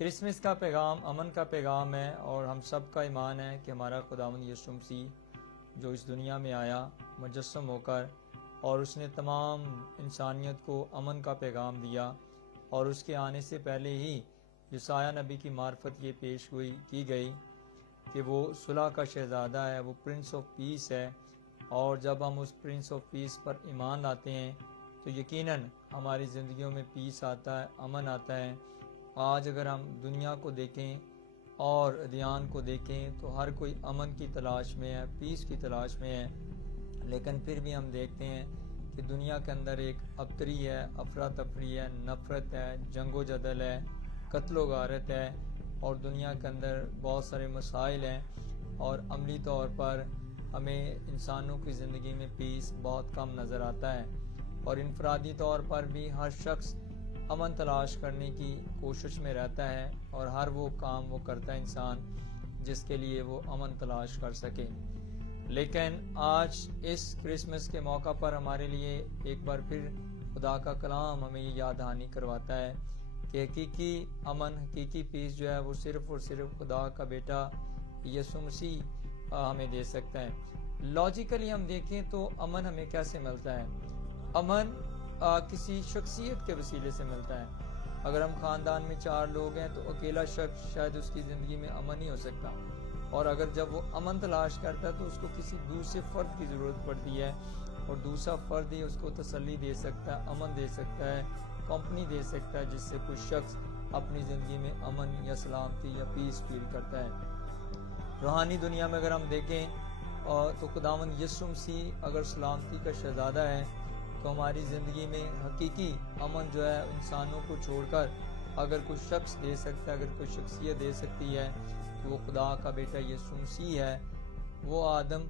Christmas کا پیغام امن کا پیغام ہے، اور ہم سب کا ایمان ہے کہ ہمارا خداوند یسوع مسیح جو اس دنیا میں آیا مجسم ہو کر، اور اس نے تمام انسانیت کو امن کا پیغام دیا، اور اس کے آنے سے پہلے ہی یسایہ نبی کی معرفت یہ پیش ہوئی کی گئی کہ وہ صلح کا شہزادہ ہے، وہ پرنس آف پیس ہے، اور جب ہم اس پرنس آف پیس پر ایمان لاتے ہیں تو یقیناً ہماری زندگیوں میں پیس آتا ہے، امن آتا ہے۔ آج اگر ہم دنیا کو دیکھیں اور ادیان کو دیکھیں تو ہر کوئی امن کی تلاش میں ہے، پیس کی تلاش میں ہے، لیکن پھر بھی ہم دیکھتے ہیں کہ دنیا کے اندر ایک ابتری ہے، افراتفری ہے، نفرت ہے، جنگ و جدل ہے، قتل و غارت ہے، اور دنیا کے اندر بہت سارے مسائل ہیں، اور عملی طور پر ہمیں انسانوں کی زندگی میں پیس بہت کم نظر آتا ہے، اور انفرادی طور پر بھی ہر شخص امن تلاش کرنے کی کوشش میں رہتا ہے، اور ہر وہ کام وہ کرتا ہے انسان جس کے لیے وہ امن تلاش کر سکے۔ لیکن آج اس کرسمس کے موقع پر ہمارے لیے ایک بار پھر خدا کا کلام ہمیں یہ یاد دہانی کرواتا ہے کہ حقیقی امن، حقیقی پیس جو ہے وہ صرف اور صرف خدا کا بیٹا یسوع مسیح ہمیں دے سکتا ہے۔ لاجیکلی ہم دیکھیں تو امن ہمیں کیسے ملتا ہے؟ امن کسی شخصیت کے وسیلے سے ملتا ہے۔ اگر ہم خاندان میں 4 لوگ ہیں تو اکیلا شخص شاید اس کی زندگی میں امن نہیں ہو سکتا، اور اگر جب وہ امن تلاش کرتا ہے تو اس کو کسی دوسرے فرد کی ضرورت پڑتی ہے، اور دوسرا فرد ہی اس کو تسلی دے سکتا ہے، امن دے سکتا ہے، کمپنی دے سکتا ہے، جس سے کوئی شخص اپنی زندگی میں امن یا سلامتی یا پیس فیل کرتا ہے۔ روحانی دنیا میں اگر ہم دیکھیں تو خداوند یسوع مسیح اگر سلامتی کا شہزادہ ہے تو ہماری زندگی میں حقیقی امن جو ہے انسانوں کو چھوڑ کر اگر کوئی شخص دے سکتا ہے، اگر کوئی شخصیت دے سکتی ہے تو وہ خدا کا بیٹا یسوع مسیح ہے۔ وہ آدم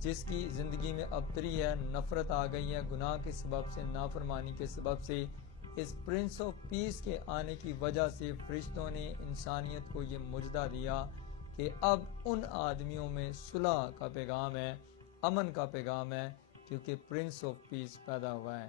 جس کی زندگی میں ابتری ہے، نفرت آ گئی ہے گناہ کے سبب سے، نافرمانی کے سبب سے، اس پرنس آف پیس کے آنے کی وجہ سے فرشتوں نے انسانیت کو یہ مجدہ دیا کہ اب ان آدمیوں میں صلح کا پیغام ہے، امن کا پیغام ہے، کیونکہ پرنس آف پیس پیدا ہوا ہے۔